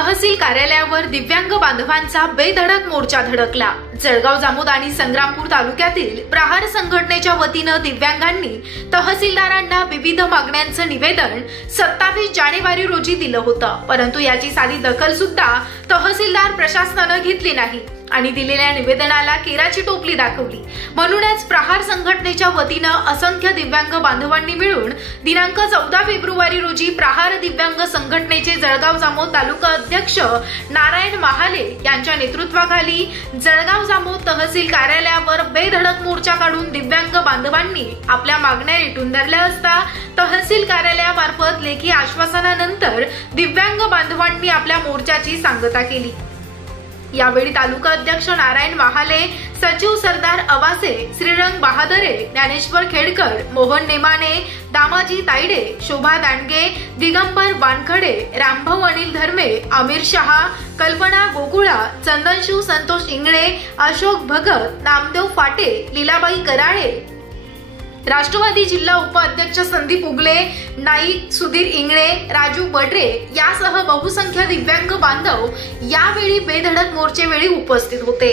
तहसील कार्यालयावर दिव्यांग बांधवांचा बेधडक मोर्चा धडकला। जळगाव जामोद आणि संग्रामपूर तालुक्यातील प्रहार संघटनेच्या वतीनं दिव्यांगांनी तहसीलदारांना विविध मागण्यांचं निवेदन 27 जानेवारी रोजी दिलं होतं, परंतु याची साधी दखल सुद्धा तहसीलदार प्रशासनानं घेतली नाही आणि दिलेल्या निवेदनाला केराची टोपली दाखवली। म्हणूनच प्रहार संघटनेच्या वतीनं असंख्य दिव्यांग बांधवांनी मिळून दिनांक 14 फेब्रुवारी रोजी प्रहार दिव्यांग संघटनेचे जळगाव जामोद तालुका अध्यक्ष नारायण महाले यांच्या नेतृत्वाखाली जळगाव जामोद तहसील कार्यालयावर बेधडक मोर्चा काढून दिव्यांग बांधवांनी आपल्या मागण्या रेटून धरल्या असता तहसील कार्यालयामार्फत लेखी आश्वासनानंतर दिव्यांग बांधवांनी आपल्या मोर्चाची सांगता केली। यावेळी तालुका अध्यक्ष नारायण महाले, सचिव सरदार अवासे, श्रीरंग बहादरे, ज्ञानेश्वर खेडकर, मोहन नेमाने, दामाजी तायडे, शोभा दांडगे, दिगंबर वानखडे, रामभाऊ अनिल धर्मे, आमिर शहा, कल्पना गोकुळा, चंदनशिव संतोष इंगळे, अशोक भगत, नामदेव फाटे, लीलाबाई कराळे, राष्ट्रवादी जिल्हा उपाध्यक्ष संदीप उगले, नाईक सुधीर इंगळे, राजू बडरे यासह बहुसंख्य दिव्यांग बांधव यावेळी बेधडक मोर्चेवेळी उपस्थित होते।